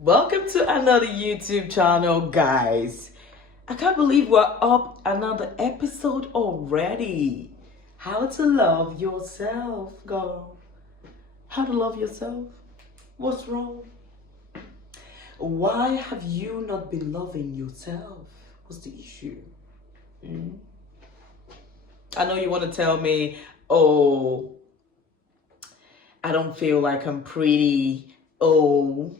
Welcome to another YouTube channel, guys. I can't believe we're up another episode already. How to love yourself, girl. How to love yourself? What's wrong? Why have you not been loving yourself? What's the issue? I know you want to tell me, oh, I don't feel like I'm pretty. Oh,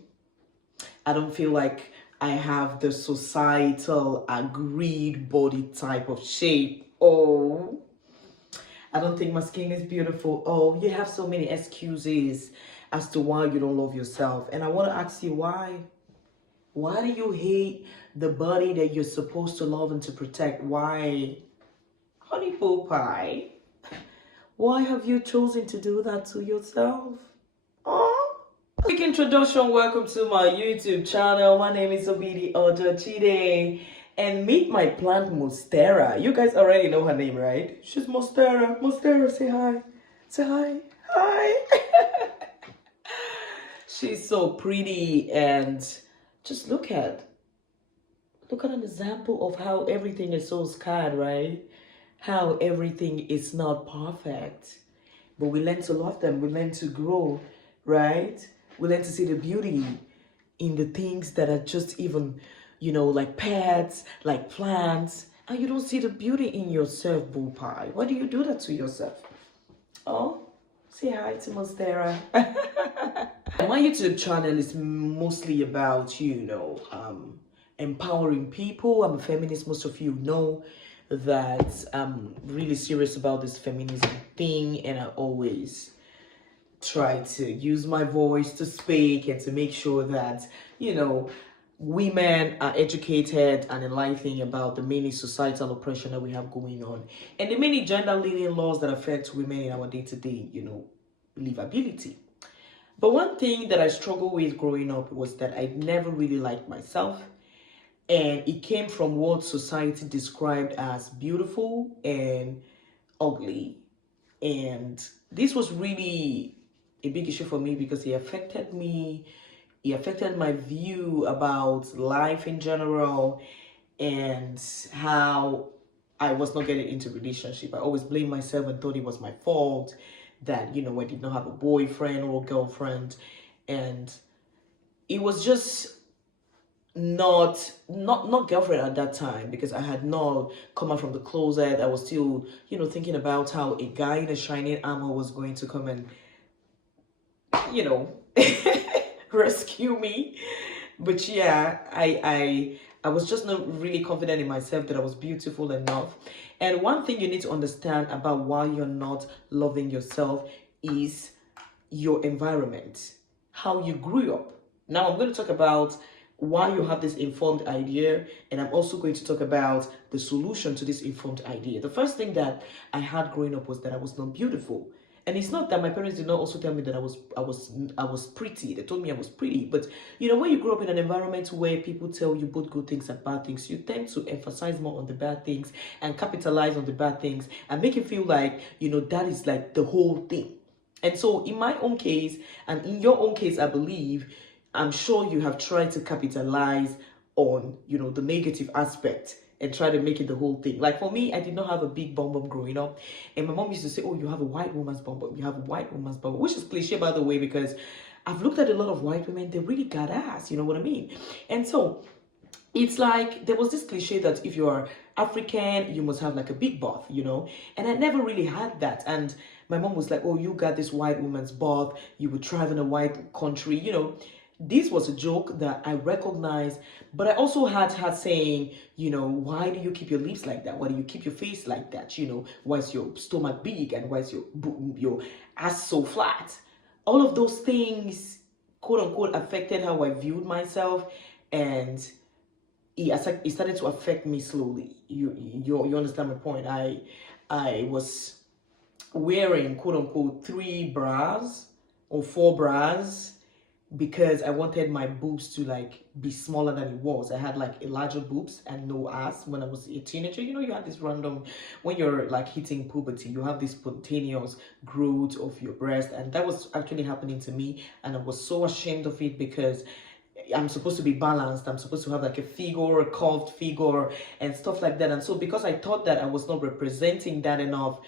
I don't feel like I have the societal agreed body type of shape. Oh, I don't think my skin is beautiful. Oh, you have so many excuses as to why you don't love yourself. And I want to ask you why. Why do you hate the body that you're supposed to love and to protect? Why? Honey poo pie. Why have you chosen to do that to yourself? Oh. Quick introduction, welcome to my YouTube channel. My name is obidiojochideng, and meet my plant Monstera. You guys already know her name, right? She's Monstera. Monstera, say hi. Say hi. Hi. She's so pretty, and just look at an example of how everything is so scarred, right? How everything is not perfect. But we learn to love them. We learn to grow, right? We learn to see the beauty in the things that are just even, like pets, like plants. And you don't see the beauty in yourself, boo pie. Why do you do that to yourself? Oh, say hi to Monstera. My YouTube channel is mostly about, empowering people. I'm a feminist. Most of you know that I'm really serious about this feminism thing, and I always try to use my voice to speak and to make sure that, women are educated and enlightened about the many societal oppression that we have going on and the many gender-leaning laws that affect women in our day-to-day, livability. But one thing that I struggled with growing up was that I never really liked myself. And it came from what society described as beautiful and ugly. And this was really a big issue for me because it affected me. It affected my view about life in general and how I was not getting into relationship. I always blamed myself and thought it was my fault that, I did not have a boyfriend or a girlfriend. And it was just not girlfriend at that time because I had not come out from the closet. I was still, thinking about how a guy in a shining armor was going to come and, rescue me. But yeah, I was just not really confident in myself that I was beautiful enough. And one thing you need to understand about why you're not loving yourself is your environment, how you grew up. Now I'm going to talk about why you have this informed idea, and I'm also going to talk about the solution to this informed idea. The first thing that I had growing up was that I was not beautiful. And it's not that my parents did not also tell me that I was pretty. They told me I was pretty. But when you grow up in an environment where people tell you both good things and bad things, you tend to emphasize more on the bad things and capitalize on the bad things and make it feel like, that is like the whole thing. And so in my own case, and in your own case, I believe, I'm sure you have tried to capitalize on, the negative aspect and try to make it the whole thing. Like for me, I did not have a big bum bum growing up. And my mom used to say, oh, you have a white woman's bum bum. You have a white woman's bum bum, which is cliche, by the way, because I've looked at a lot of white women. They really got ass, you know what I mean? And so it's like there was this cliche that if you are African, you must have like a big butt, and I never really had that. And my mom was like, oh, you got this white woman's butt, you would thrive in a white country, This was a joke that I recognized, but I also had her saying, why do you keep your lips like that? Why do you keep your face like that? Why is your stomach big and why is your ass so flat? All of those things, quote unquote, affected how I viewed myself, and it started to affect me slowly. You understand my point? I was wearing, quote unquote, 3 bras or 4 bras because I wanted my boobs to like be smaller than it was. I had like a larger boobs and no ass when I was a teenager. You had this random, when you're like hitting puberty, you have this spontaneous growth of your breast, and that was actually happening to me, and I was so ashamed of it because I'm supposed to be balanced. I'm supposed to have like a figure, a curved figure, and stuff like that. And so, because I thought that I was not representing that enough,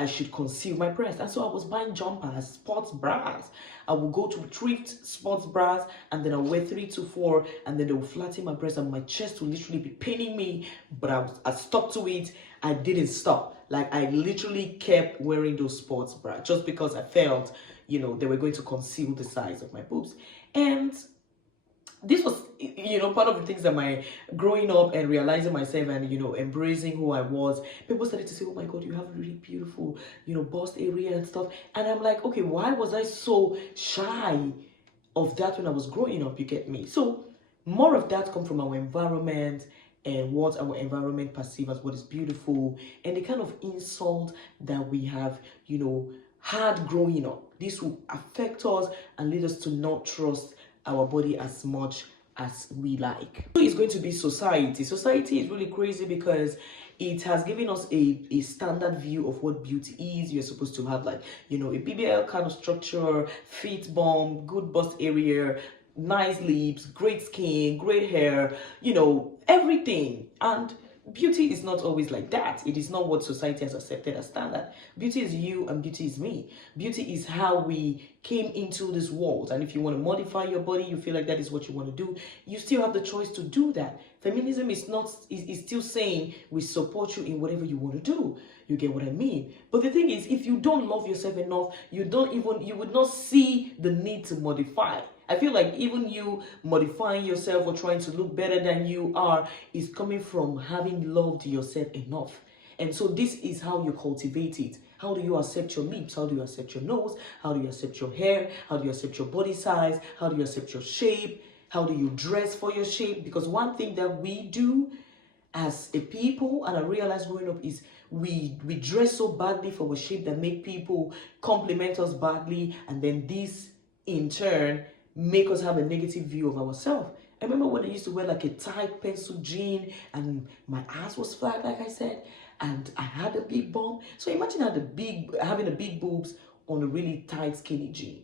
I should conceal my breast. And so I was buying jumpers, sports bras. I would go to thrift sports bras, and then I'll wear 3 to 4, and then they will flatten my breast, and my chest will literally be paining me. But I stuck to it. I didn't stop. Like, I literally kept wearing those sports bras just because I felt, they were going to conceal the size of my boobs. And this was, part of the things that my growing up and realizing myself and, embracing who I was, people started to say, oh my God, you have a really beautiful, bust area and stuff. And I'm like, okay, why was I so shy of that when I was growing up? You get me? So more of that come from our environment and what our environment perceives as what is beautiful, and the kind of insult that we have, had growing up. This will affect us and lead us to not trust our body as much as we like. So it's going to be society. Society is really crazy because it has given us a standard view of what beauty is. You're supposed to have like, a BBL kind of structure, fit bump, good bust area, nice lips, great skin, great hair, everything. And beauty is not always like that. It is not what society has accepted as standard. Beauty is you and beauty is me. Beauty is how we came into this world. And if you want to modify your body, you feel like that is what you want to do, you still have the choice to do that. Feminism is still saying we support you in whatever you want to do. You get what I mean? But the thing is, if you don't love yourself enough, you would not see the need to modify. I feel like even you modifying yourself or trying to look better than you are is coming from having loved yourself enough. And so this is how you cultivate it. How do you accept your lips? How do you accept your nose? How do you accept your hair? How do you accept your body size? How do you accept your shape? How do you dress for your shape? Because one thing that we do as a people, and I realized growing up, is we dress so badly for our shape that make people compliment us badly, and then this in turn make us have a negative view of ourselves. I remember when I used to wear like a tight pencil jean and my ass was flat, like I said, and I had a big bum. So imagine having a big boobs on a really tight skinny jean.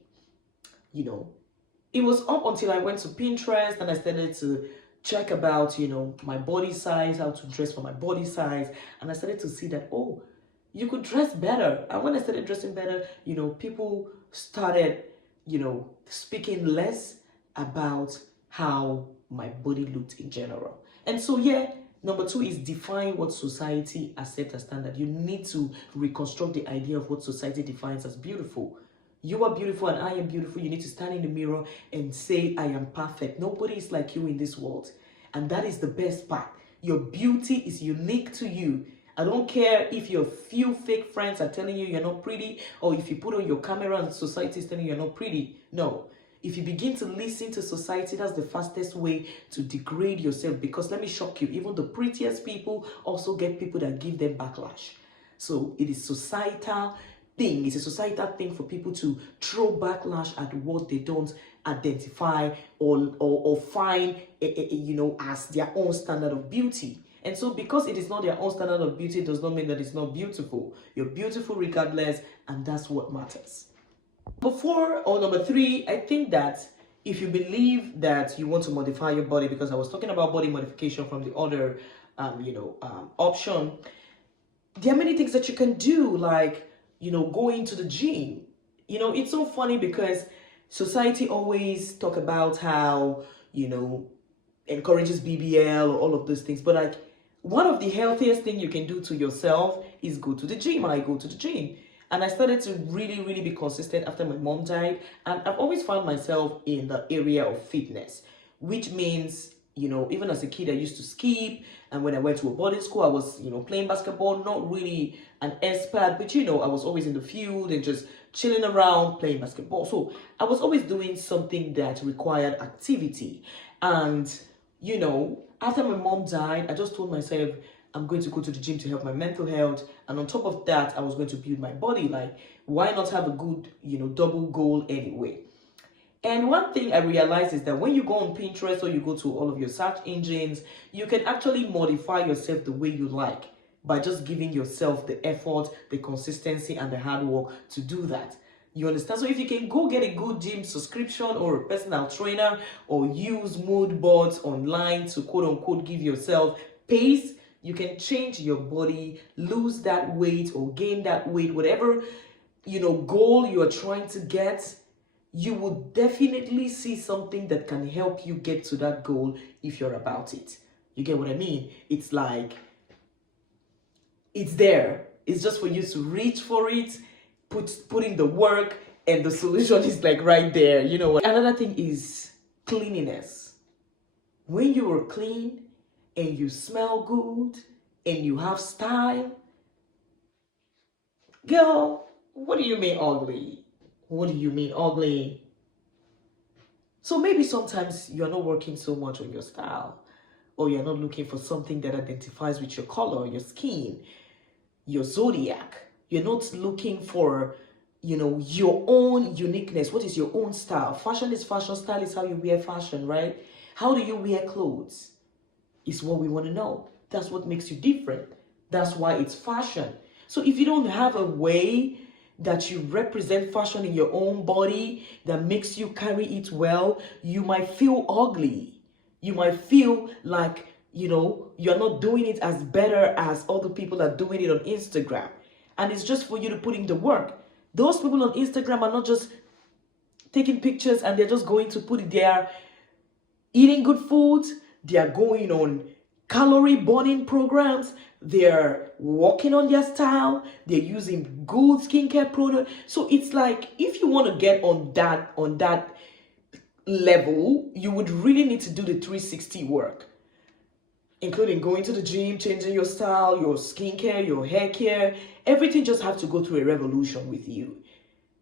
It was up until I went to Pinterest and I started to check about, my body size, how to dress for my body size. And I started to see that, oh, you could dress better. And when I started dressing better, people started, speaking less about how my body looked in general. And so, number 2 is define what society accepts as standard. You need to reconstruct the idea of what society defines as beautiful. You are beautiful and I am beautiful. You need to stand in the mirror and say, I am perfect. Nobody is like you in this world. And that is the best part. Your beauty is unique to you. I don't care if your few fake friends are telling you you're not pretty, or if you put on your camera and society is telling you you're not pretty. No. If you begin to listen to society, that's the fastest way to degrade yourself. Because let me shock you, even the prettiest people also get people that give them backlash. So it is societal thing. It's a societal thing for people to throw backlash at what they don't identify or find, as their own standard of beauty. And so because it is not their own standard of beauty, it does not mean that it's not beautiful. You're beautiful regardless, and that's what matters. Number 3, I think that if you believe that you want to modify your body, because I was talking about body modification from the other, option, there are many things that you can do, like, going to the gym. It's so funny because society always talk about how, encourages BBL or all of those things. But like, one of the healthiest thing you can do to yourself is go to the gym. I go to the gym. And I started to really, really be consistent after my mom died. And I've always found myself in the area of fitness, which means, even as a kid, I used to skip. And when I went to a boarding school, I was, playing basketball, not really an expert, but, I was always in the field and just chilling around playing basketball. So I was always doing something that required activity. And, after my mom died, I just told myself, I'm going to go to the gym to help my mental health. And on top of that, I was going to build my body. Like, why not have a good, double goal anyway? And one thing I realized is that when you go on Pinterest or you go to all of your search engines, you can actually modify yourself the way you like by just giving yourself the effort, the consistency, and the hard work to do that. You understand? So if you can go get a good gym subscription or a personal trainer, or use mood boards online to quote unquote give yourself pace, you can change your body, lose that weight or gain that weight, whatever goal you are trying to get. You will definitely see something that can help you get to that goal if you're about it. You get what I mean? It's like, it's there. It's just for you to reach for it, put in the work, and the solution is like right there. You know what? Another thing is cleanliness. When you are clean and you smell good and you have style, girl, what do you mean ugly? What do you mean ugly? So maybe sometimes you're not working so much on your style, or you're not looking for something that identifies with your color, your skin, your zodiac. You're not looking for, your own uniqueness. What is your own style? Fashion is fashion. Style is how you wear fashion, right? How do you wear clothes? Is what we want to know. That's what makes you different. That's why it's fashion. So if you don't have a way that you represent fashion in your own body that makes you carry it well, you might feel ugly. You might feel like, you're not doing it as better as other people are doing it on Instagram. And it's just for you to put in the work. Those people on Instagram are not just taking pictures and they're just going to put it there, eating good food. They are going on calorie burning programs. They're working on their style. They're using good skincare products. So it's like, if you want to get on that level, you would really need to do the 360 work, including going to the gym, changing your style, your skincare, your hair care. Everything just have to go through a revolution with you.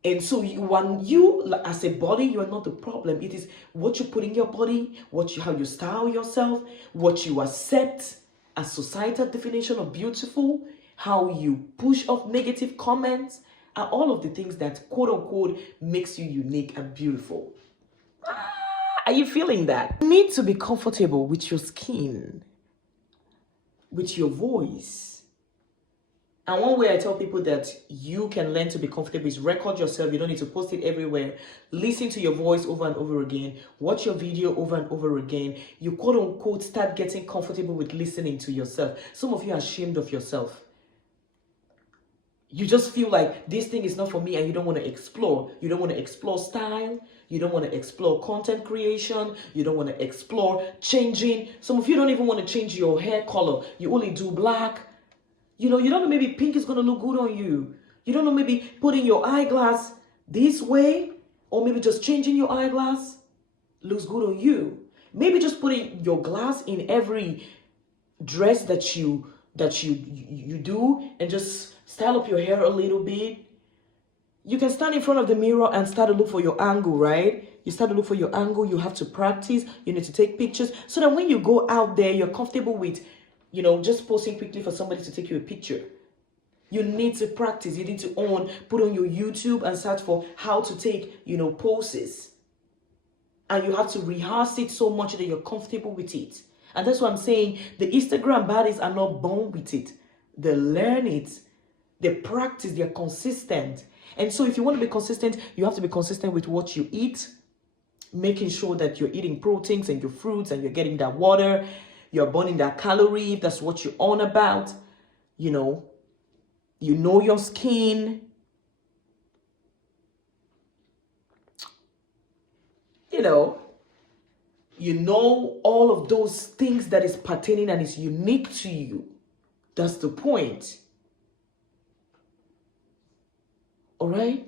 And so when you as a body, you are not the problem. It is what you put in your body, how you style yourself, what you accept as societal definition of beautiful, how you push off negative comments, are all of the things that quote unquote makes you unique and beautiful. Are you feeling that? You need to be comfortable with your skin, with your voice. And one way I tell people that you can learn to be comfortable is record yourself. You don't need to post it everywhere. Listen to your voice over and over again. Watch your video over and over again. You quote unquote start getting comfortable with listening to yourself. Some of you are ashamed of yourself. You just feel like this thing is not for me and you don't want to explore. You don't want to explore style. You don't want to explore content creation. You don't want to explore changing. Some of you don't even want to change your hair color. You only do black. You don't know maybe pink is going to look good on you. You don't know maybe putting your eyeglass this way, or maybe just changing your eyeglass looks good on you. Maybe just putting your glass in every dress that you do, and just style up your hair a little bit. You can stand in front of the mirror and start to look for your angle, right? You start to look for your angle. You have to practice. You need to take pictures so that when you go out there, you're comfortable with just posting quickly for somebody to take you a picture. You need to practice. You need to put on your YouTube and search for how to take, poses. And you have to rehearse it so much that you're comfortable with it. And that's what I'm saying. The Instagram baddies are not born with it. They learn it. They practice. They're consistent. And so if you want to be consistent, you have to be consistent with what you eat. Making sure that you're eating proteins and your fruits and you're getting that water. You're burning that calorie, if that's what you're on about. You know your skin. You know all of those things that is pertaining and is unique to you. That's the point. All right?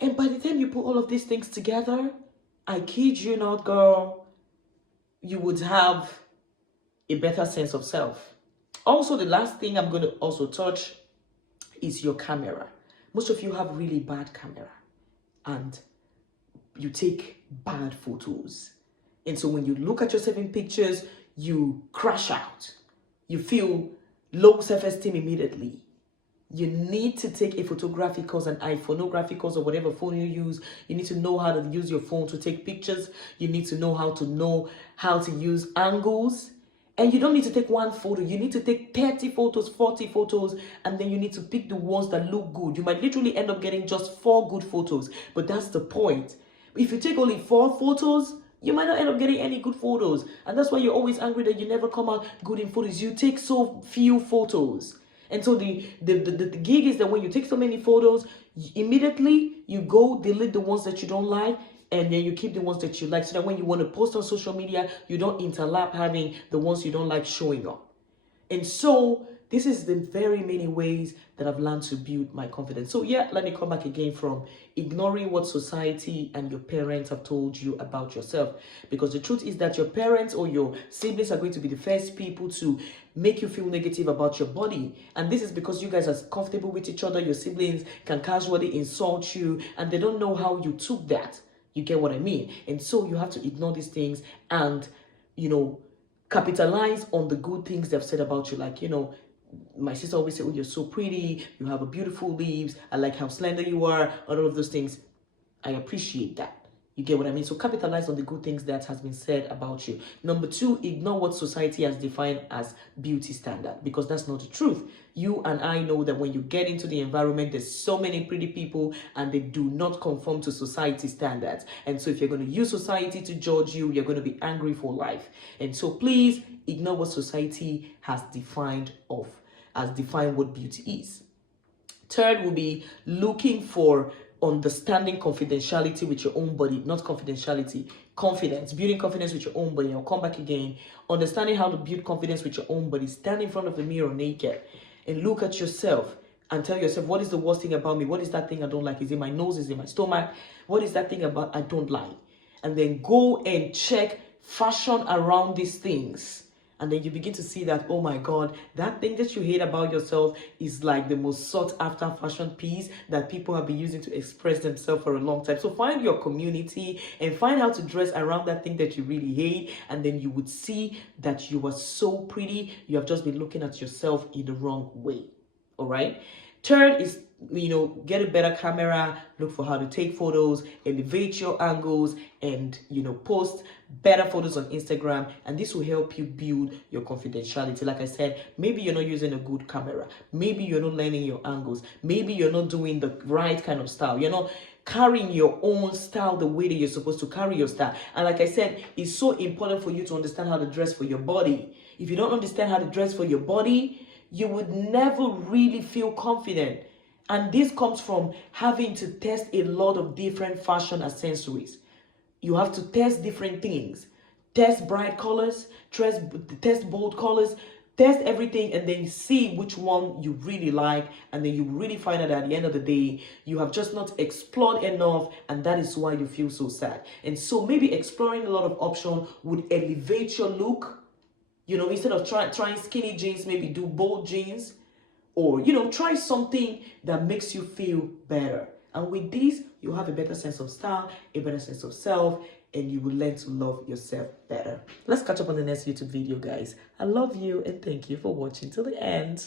And by the time you put all of these things together, I kid you not, girl, you would have a better sense of self. Also, the last thing I'm going to also touch is your camera. Most of you have really bad camera and you take bad photos. And so when you look at yourself in pictures, you crash out. You feel low self-esteem immediately. You need to take a photography course, an iPhoneography course, or whatever phone you use. You need to know how to use your phone to take pictures. You need to know how to use angles. And you don't need to take one photo. You need to take 30 photos, 40 photos, and then you need to pick the ones that look good. You might literally end up getting just 4 good photos, but that's the point. If you take only 4 photos, you might not end up getting any good photos. And that's why you're always angry that you never come out good in photos. You take so few photos. And so the gig is that when you take so many photos, immediately you go delete the ones that you don't like, and then you keep the ones that you like, so that when you want to post on social media, you don't interlap having the ones you don't like showing up. And so this is the very many ways that I've learned to build my confidence. So yeah, let me come back again from ignoring what society and your parents have told you about yourself. Because the truth is that your parents or your siblings are going to be the first people to make you feel negative about your body. And this is because you guys are comfortable with each other. Your siblings can casually insult you, and they don't know how you took that. You get what I mean? And so you have to ignore these things and, capitalize on the good things they've said about you. Like, my sister always say, oh, you're so pretty, you have a beautiful lips, I like how slender you are, all of those things. I appreciate that. You get what I mean? So capitalize on the good things that has been said about you. Number 2, ignore what society has defined as beauty standard, because that's not the truth. You and I know that when you get into the environment, there's so many pretty people and they do not conform to society standards. And so if you're going to use society to judge you, you're going to be angry for life. And so please ignore what society has defined what beauty is. 3rd will be looking for understanding confidentiality with your own body, not confidentiality, confidence, building confidence with your own body. I'll come back again. Understanding how to build confidence with your own body. Stand in front of the mirror naked and look at yourself and tell yourself, what is the worst thing about me? What is that thing I don't like? Is it my nose? Is it my stomach? What is that thing about I don't like? And then go and check fashion around these things. And then you begin to see that, oh my God, that thing that you hate about yourself is like the most sought after fashion piece that people have been using to express themselves for a long time. So find your community and find how to dress around that thing that you really hate. And then you would see that you are so pretty. You have just been looking at yourself in the wrong way. All right. 3rd is, get a better camera, look for how to take photos, elevate your angles, and, post better photos on Instagram. And this will help you build your confidentiality. Like I said, maybe you're not using a good camera. Maybe you're not learning your angles. Maybe you're not doing the right kind of style. You're not carrying your own style the way that you're supposed to carry your style. And like I said, it's so important for you to understand how to dress for your body. If you don't understand how to dress for your body, you would never really feel confident. And this comes from having to test a lot of different fashion accessories. You have to test different things. Test bright colors, test bold colors, test everything, and then see which one you really like. And then you really find out at the end of the day, you have just not explored enough, and that is why you feel so sad. And so maybe exploring a lot of options would elevate your look. Instead of trying skinny jeans, maybe do bold jeans, or, try something that makes you feel better. And with this, you have a better sense of style, a better sense of self, and you will learn to love yourself better. Let's catch up on the next YouTube video, guys. I love you and thank you for watching till the end.